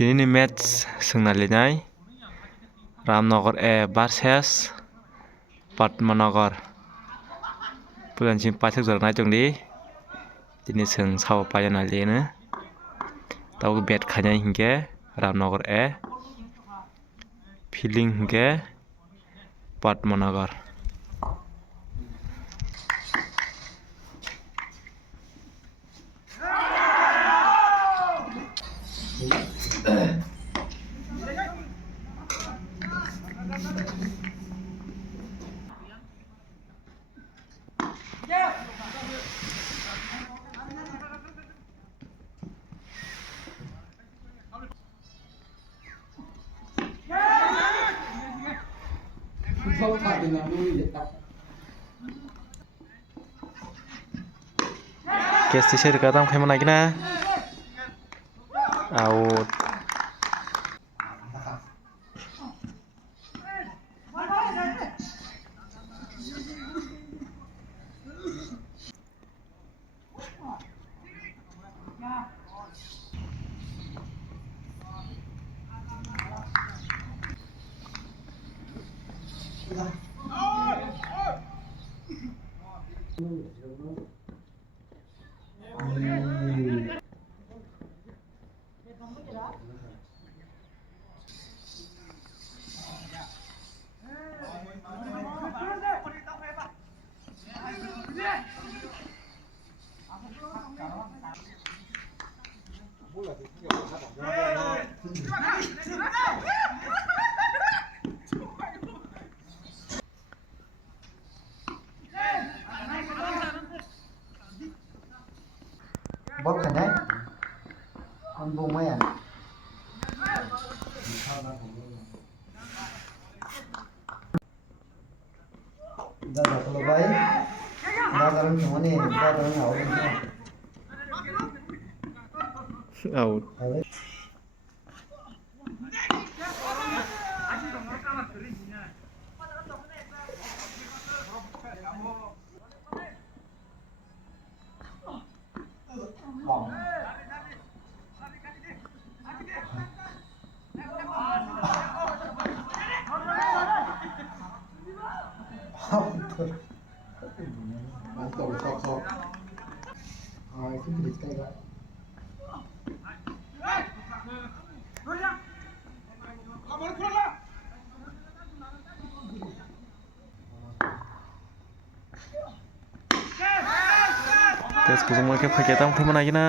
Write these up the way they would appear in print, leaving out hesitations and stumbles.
दिनैनि मेट्स सोंनालिनाय रामनगर ए भार्सेस पद्मनगर पुलानसिम पासक जरनाय दंदि दिनै जों साव पायनालिनो दाउ बेट खानाय हिंगे रामनगर ए फिलिंग हिंगे Padmanagar Kes tisir kadang kayak mana gina? Out. Bóp thành đấy con vùng ấy à ra vào tôi lấy ra ra nó này ra ra nó Out. Không được tay lại Kes kusung mau kayak tang kayak mana gina?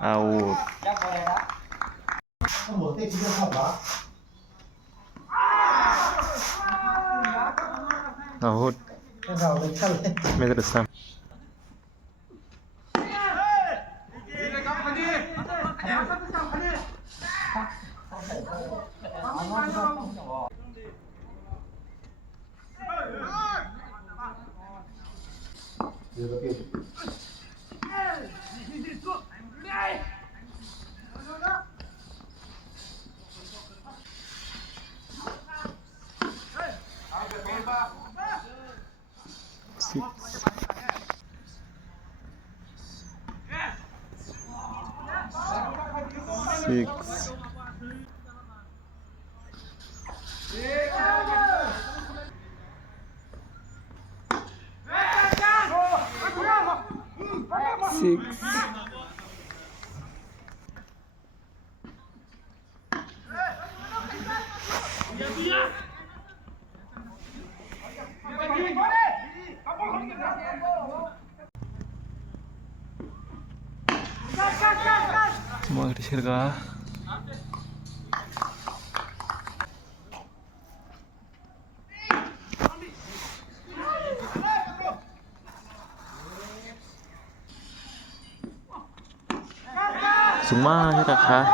Out. một tay chỉ học đó Out. vào lên chân lên Meter desam. Six. Six. Semua disir kah? Semua ya kakak.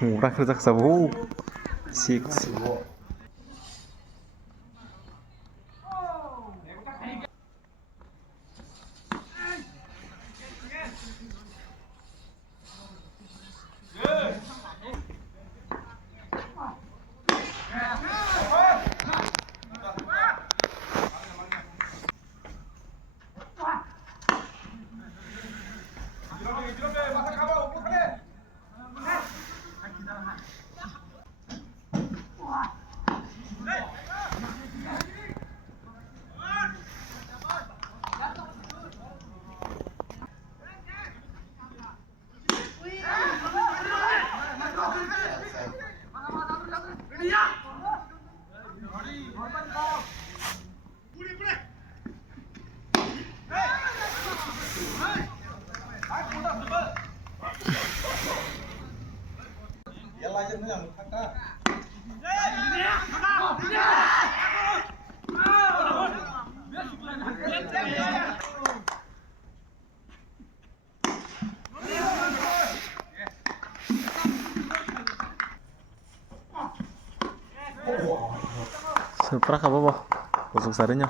Murah kerja sabu. Six. Pernah apa boh? Busuk sarinya.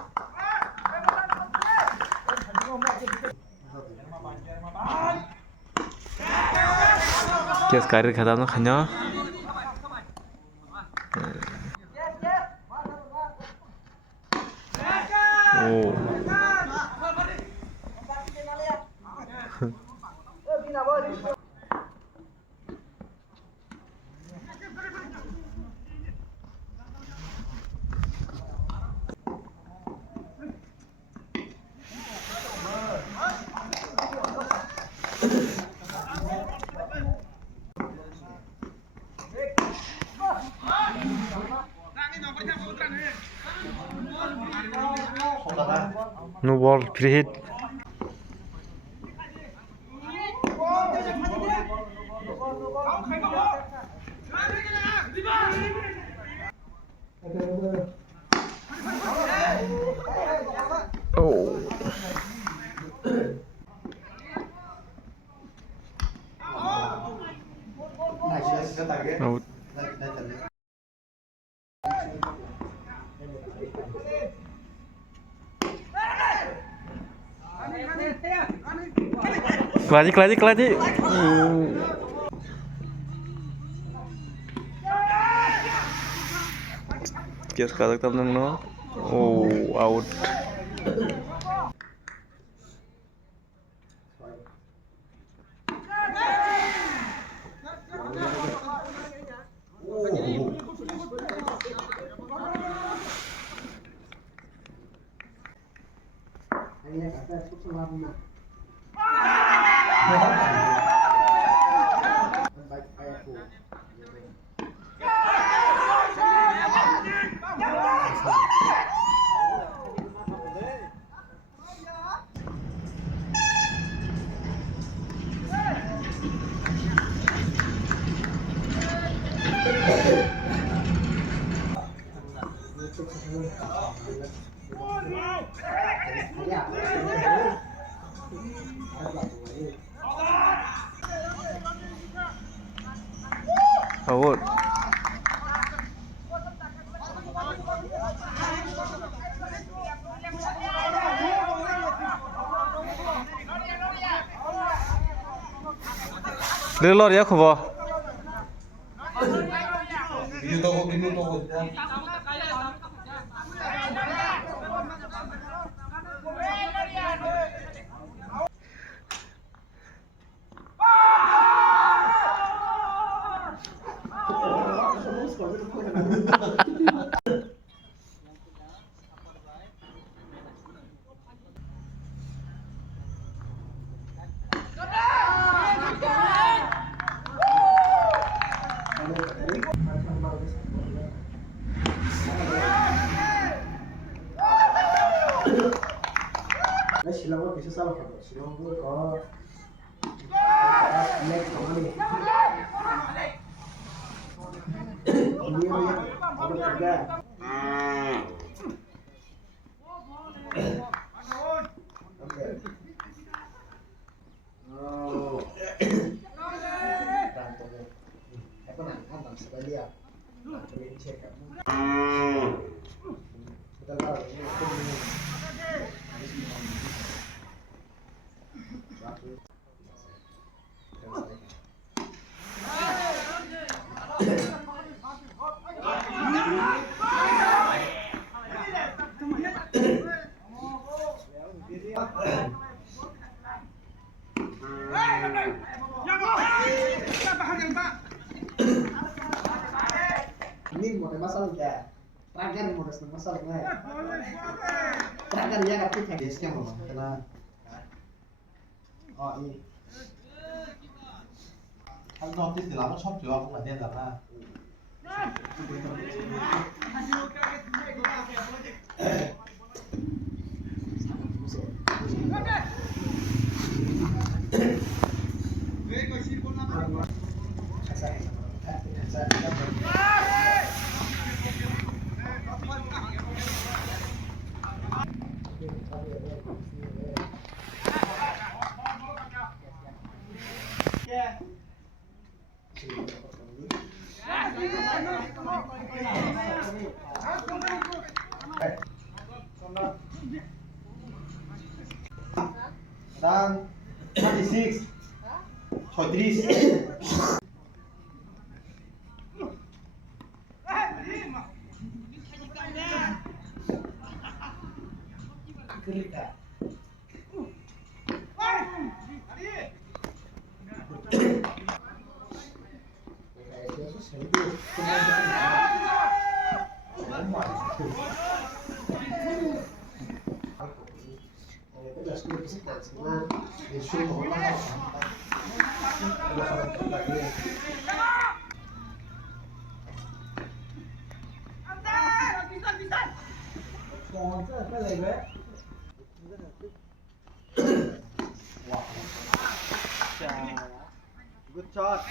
Kias karir kata no kanya. Oh. No ball, free hit. Oh. Out. Keladi. Kias katak tamnang no. Oh, out. Out. Lelor ya khabar. Silangnya bisa salah kan? Silangnya kok leg sama nih. Ini ya, ada tiga. Oke. Oh. Rantungnya. Apa nang sekali ya? Coba cek kamu. Kita tahu ini. Ini mau masalah ya. Terakhir mau masalahnya. Terakhir ya tapi hadisnya mau kena. Oh ini. 한 notice 나무 첩 좋아하고 안 되잖아. Dan 36 36 Kerja. Good shot.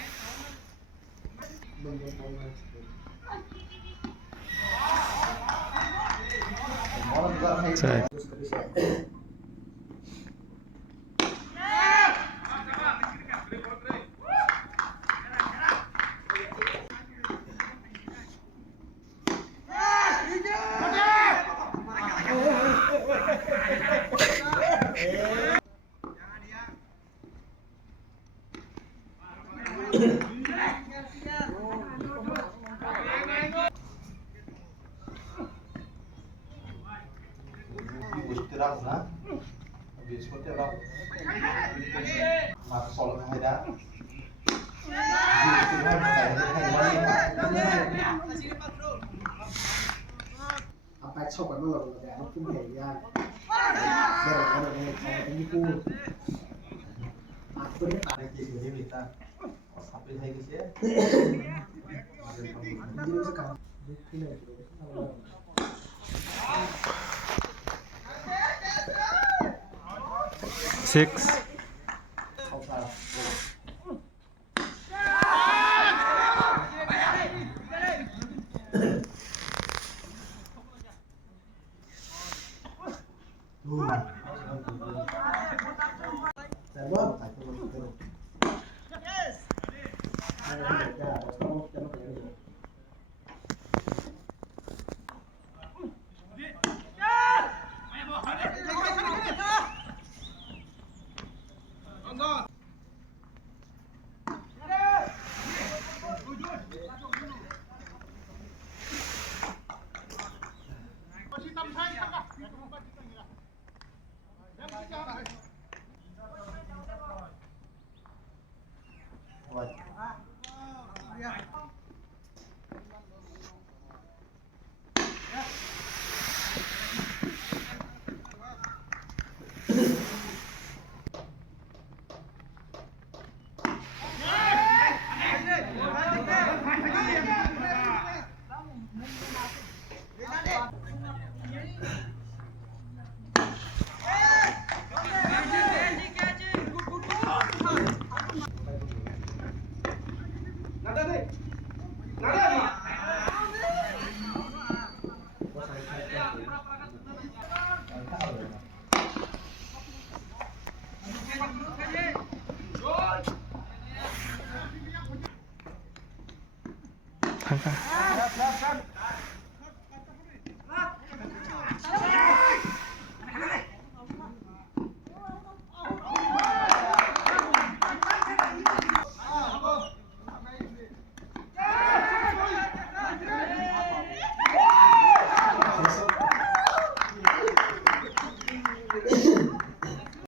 Side. Gusti Ram na. Habis Gusti Ram. Mas sol hai dah. Gusti Ram hai lagi. Apa cok kan lo udah aku pun ya. Baru ini ku. Aku ni Ada kisah ni kita. Sampai hai kisah. jadi sekarang. Six.